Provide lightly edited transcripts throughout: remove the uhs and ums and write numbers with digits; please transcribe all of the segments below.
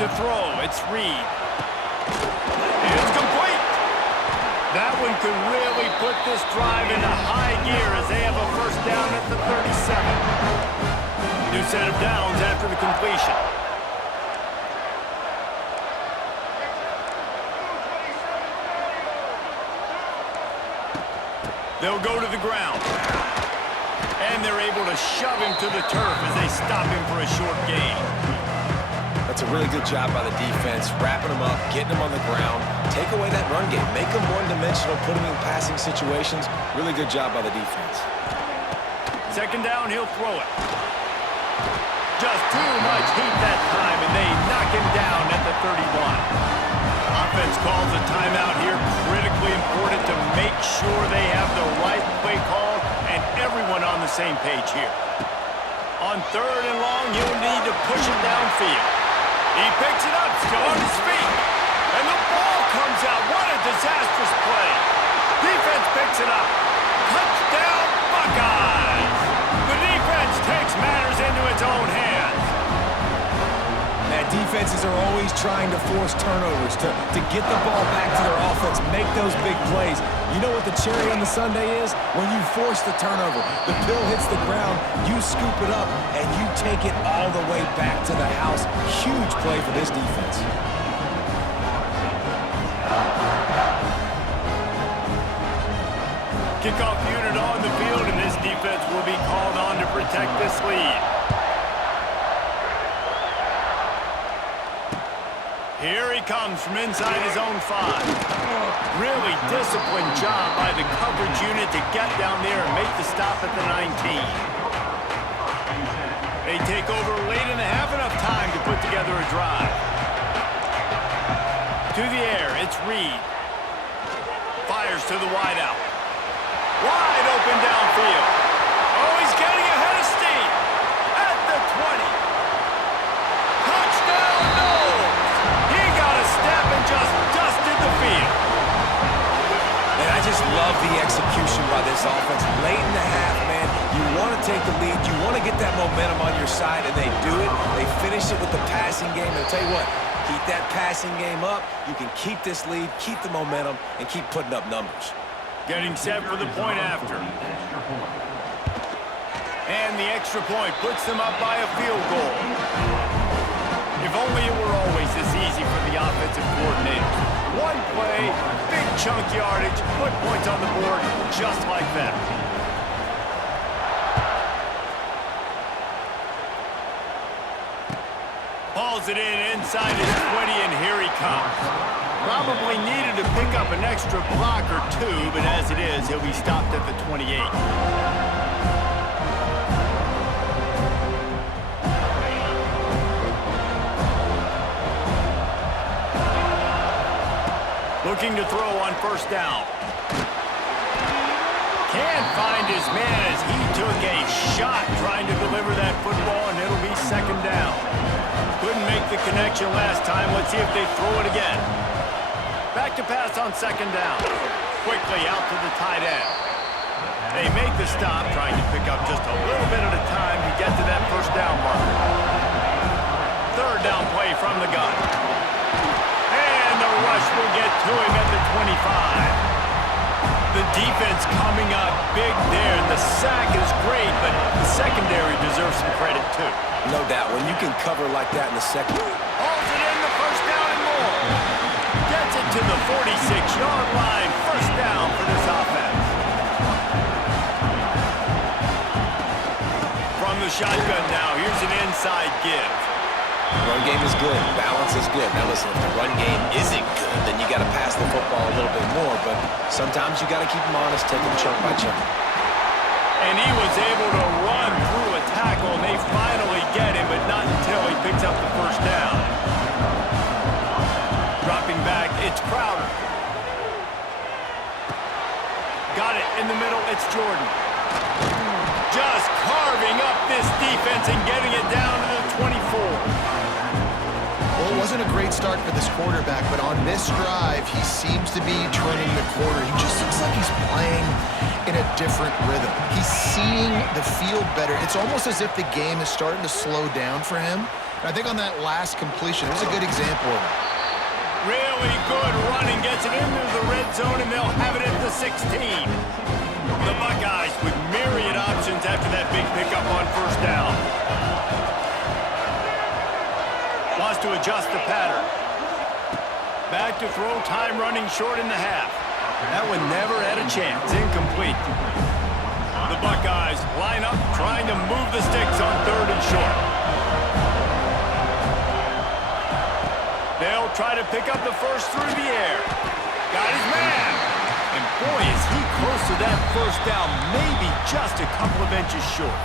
to throw. It's Reed. It's complete. That one could really put this drive into high gear as they have a first down at the 37. New set of downs after the completion. They'll go to the ground. And they're able to shove him to the turf as they stop him for a short gain. That's a really good job by the defense, wrapping him up, getting him on the ground. Take away that run game. Make him one-dimensional, put him in passing situations. Really good job by the defense. Second down, he'll throw it. Just too much heat that time, and they knock him down at the 31. Offense calls a timeout here. Critically important to make sure they have the right play call and everyone on the same page here. On third and long, you'll need to push it downfield. He picks it up, still on his feet. And the ball comes out. What a disastrous play. Defense picks it up. Touchdown, Buckeyes. The defense takes matters into its own hands. Man, defenses are always trying to force turnovers to get the ball back to their offense, make those big plays. You know what the cherry on the sundae is? When you force the turnover, the pill hits the ground, you scoop it up, and you take it all the way back to the house. Huge play for this defense. Kickoff unit on the field, and this defense will be called on to protect this lead. Here he comes from inside his own 5. Really disciplined job by the coverage unit to get down there and make the stop at the 19. They take over late in the half, enough time to put together a drive. To the air, it's Reed. Fires to the wideout. Wide open downfield. Oh, he's getting ahead of steam. At the 20. Touchdown, Knowles. He got a step and just dusted the field. And I just love the execution by this offense. Late in the half, man, you want to take the lead. You want to get that momentum on your side, and they do it. They finish it with the passing game. And I'll tell you what, keep that passing game up. You can keep this lead, keep the momentum, and keep putting up numbers. Getting set for the point after. And the extra point puts them up by a field goal. If only it were always this easy for the offensive coordinator. One play, big chunk yardage, put points on the board just like that. Hauls it in inside his 20, and here he comes. Probably needed to pick up an extra block or two, but as it is, he'll be stopped at the 28. Looking to throw on first down. Can't find his man as he took a shot trying to deliver that football, and it'll be second down. Couldn't make the connection last time. Let's see if they throw it again. Back to pass on second down. Quickly out to the tight end. They make the stop, trying to pick up just a little bit at a time to get to that first down marker. Third down play from the gun. And the rush will get to him at the 25. The defense coming up big there. The sack is great, but the secondary deserves some credit too. No doubt. When you can cover like that in the second. Hauls it in, the first down and more. Gets it to the 46-yard line. First down for this offense. From the shotgun now, here's an inside give. Run game is good. Balance is good. Now listen, if the run game isn't good, then you got to pass the football a little bit more. But sometimes you got to keep them honest, take them chunk by chunk. And he was able to run through a tackle, and they finally get him, but not until he picks up the first down. Dropping back, it's Crowder. Got it in the middle, it's Jordan. Just carving up this defense and getting it down to the 24. Well, it wasn't been a great start for this quarterback, but on this drive, he seems to be turning the corner. He just looks like he's playing in a different rhythm. He's seeing the field better. It's almost as if the game is starting to slow down for him. And I think on that last completion, it was a good example of it. Really good running, gets it into the red zone, and they'll have it at the 16. The Buckeyes with myriad options after that big pickup on first down. Wants to adjust the pattern. Back to throw, time running short in the half. That one never had a chance, incomplete. The Buckeyes line up, trying to move the sticks on 3rd and short. They'll try to pick up the first through the air. Got his man. And boy, is he close to that first down, maybe just a couple of inches short.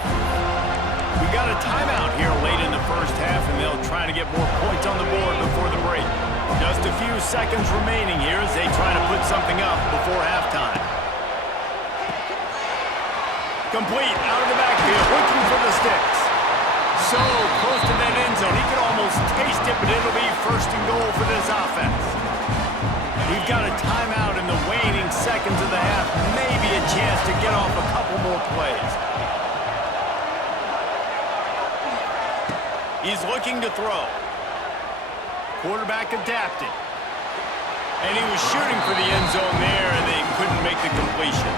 We got a timeout here late in the first half, and they'll try to get more points on the board before the break. Just a few seconds remaining here as they try to put something up before halftime. Complete out of the backfield, looking for the sticks. So close to that end zone, he could almost taste it, but it'll be 1st and goal for this offense. We've got a timeout in the waning seconds of the half, maybe a chance to get off a couple more plays. He's looking to throw. Quarterback adapted. And he was shooting for the end zone there, and they couldn't make the completion.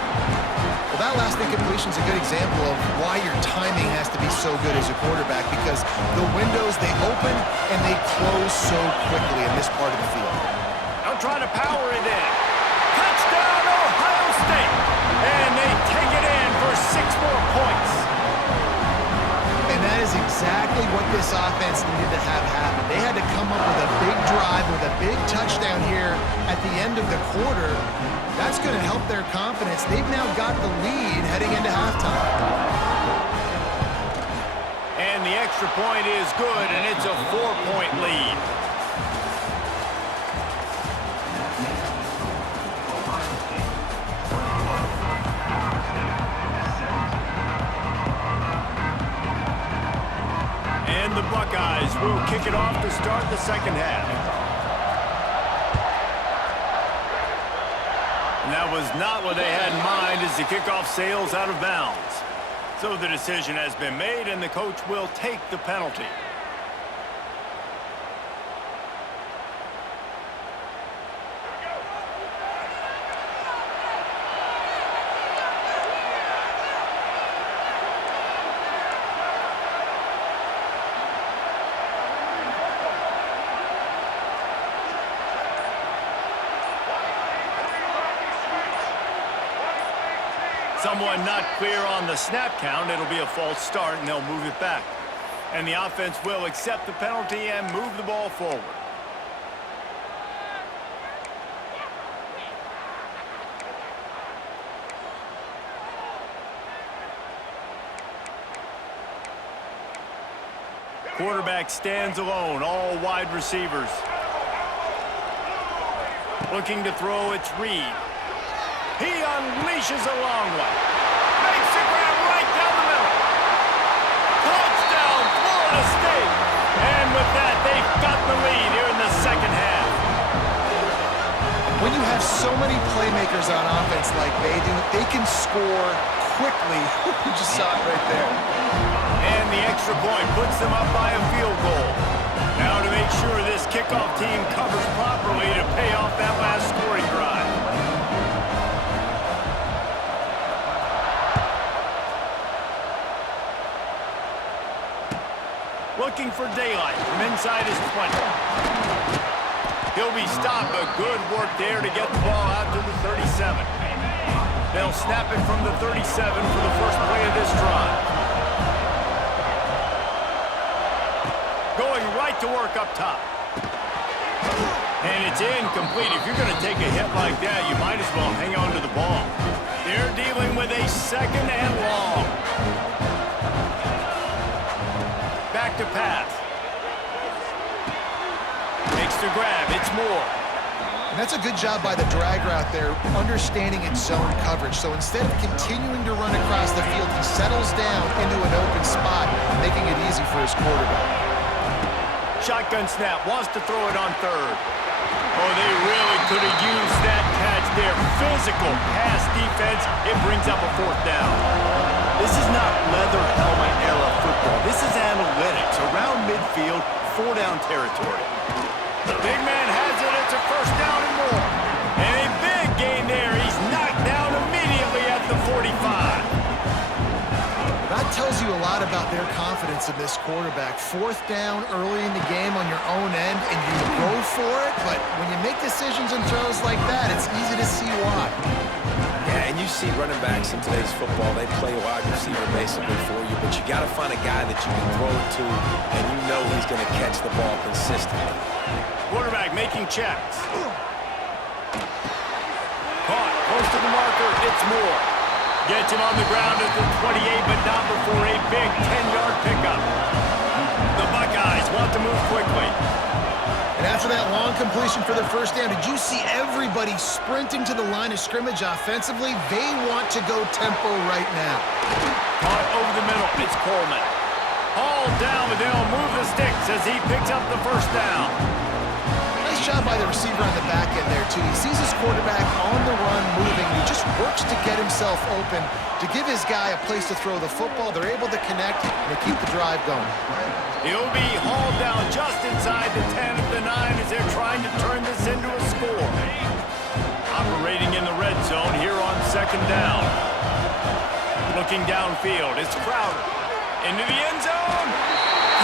Well, that last incompletion is a good example of why your timing has to be so good as a quarterback, because the windows, they open and they close so quickly in this part of the field. They'll try to power it in. Touchdown, Ohio State! And they take it in for 6 more points. And that is exactly what this offense needed to have happen. They had to come up with a big drive, with a big touchdown here at the end of the quarter. That's going to help their confidence. They've now got the lead heading into halftime. And the extra point is good, and it's a 4-point lead. And the Buckeyes will kick it off to start the second half. And that was not what they had in mind as the kickoff sails out of bounds. So the decision has been made, and the coach will take the penalty. Someone not clear on the snap count. It'll be a false start, and they'll move it back. And the offense will accept the penalty and move the ball forward. Quarterback stands alone, all wide receivers. Looking to throw, it's Reed. He unleashes a long one. Makes a grab right down the middle. Touchdown, Florida State. And with that, they've got the lead here in the second half. When you have so many playmakers on offense like they do, they can score quickly. You just saw it right there. And the extra point puts them up by a field goal. Now to make sure this kickoff team covers properly to pay off that last scoring drive. Looking for daylight from inside his 20. He'll be stopped, but good work there to get the ball out to the 37. They'll snap it from the 37 for the first play of this drive. Going right to work up top. And it's incomplete. If you're going to take a hit like that, you might as well hang on to the ball. They're dealing with a 2nd and long. Back to pass. Makes the grab. It's Moore. And that's a good job by the drag route there, understanding its zone coverage. So instead of continuing to run across the field, he settles down into an open spot, making it easy for his quarterback. Shotgun snap, wants to throw it on third. Oh, they really could have used that catch there. Physical pass defense. It brings up a fourth down. This is not leather helmet era football. This is analytics. Around midfield, 4-down territory. The big man has it. It's a first down and more. And a big gain there. He's knocked down immediately at the 45. That tells you a lot about their confidence in this quarterback. Fourth down early in the game on your own end, and you go for it, but when you make decisions and throws like that, it's easy to see why. Yeah, and you see running backs in today's football, they play wide receiver basically for you, but you got to find a guy that you can throw it to, and you know he's going to catch the ball consistently. Quarterback making checks. Caught, close to the marker, it's Moore. Gets him on the ground at the 28, but not before a big 10-yard pickup. The Buckeyes want to move quickly. And after that long completion for the first down, did you see everybody sprinting to the line of scrimmage offensively? They want to go tempo right now. Caught over the middle, it's Coleman. Hauled down, but they'll move the sticks as he picks up the first down. Nice job by the receiver on the back end there, too. He sees his quarterback on the run moving, and he just works to get himself open to give his guy a place to throw the football. They're able to connect and to keep the drive going. He'll be hauled down just inside the 10 of the 9 as they're trying to turn this into a score. Operating in the red zone here on second down. Looking downfield, it's Crowder. Into the end zone.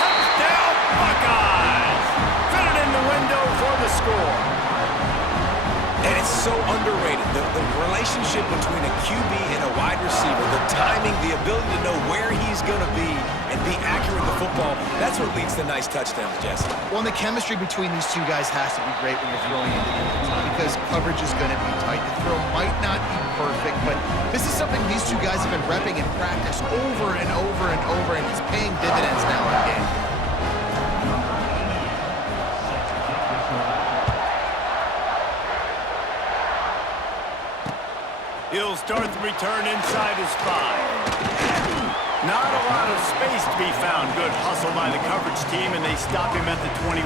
Touchdown, Buckeyes! Fit it in the window for the score. And it's so underrated. The relationship between a QB and a wide receiver, the timing, the ability to know where he's going to be and be accurate with the football, that's what leads to nice touchdowns, Jesse. Well, and the chemistry between these two guys has to be great when you're throwing into the because coverage is going to be tight. The throw might not be perfect, but this is something these two guys have been repping in practice over and over and over, and it's paying dividends now in game. He'll start the return inside his 5. Not a lot of space to be found. Good hustle by the coverage team, and they stop him at the 21.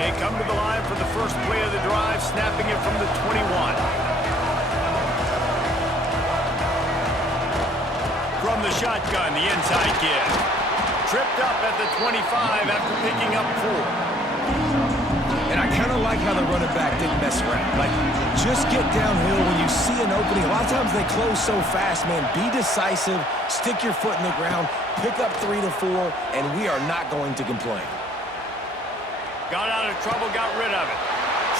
They come to the line for the first play of the drive, snapping it from the 21. From the shotgun, the inside give. Tripped up at the 25 after picking up 4. And I kind of like how the running back didn't mess around. Like, just get downhill when you see an opening. A lot of times they close so fast, man. Be decisive, stick your foot in the ground, pick up 3 to 4, and we are not going to complain. Got out of trouble, got rid of it.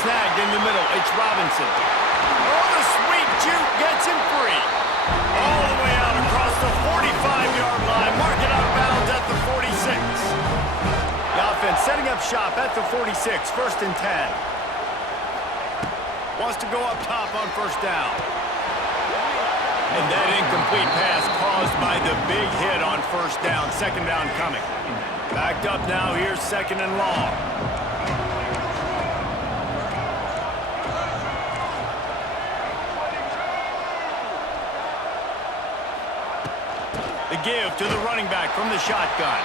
Snagged in the middle, it's Robinson. Oh, the sweet juke gets him free. All the way out across the 45-yard line. Mark it out of bounds at the 46. The offense setting up shop at the 46, first and 10. Wants to go up top on first down. And that incomplete pass caused by the big hit on first down. Second down coming. Backed up now, here's second and long. The give to the running back from the shotgun.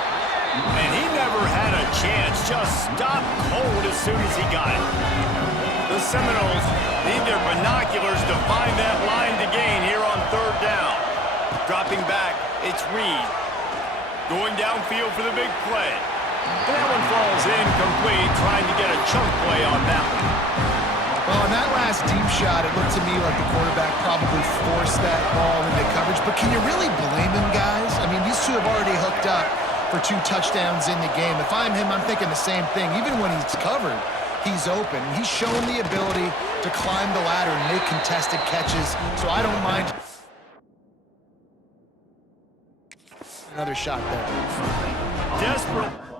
And he never had a chance, just stopped cold as soon as he got it. The Seminoles need their binoculars to find that line to gain here on third down. Dropping back, it's Reed. Going downfield for the big play. And that one falls incomplete, trying to get a chunk play on that one. Well, on that last deep shot, it looked to me like the quarterback probably forced that ball into coverage. But can you really blame him, guys? I mean, these two have already hooked up for 2 touchdowns in the game. If I'm him, I'm thinking the same thing. Even when he's covered, he's open. He's shown the ability to climb the ladder and make contested catches. So I don't mind another shot there. Desperate.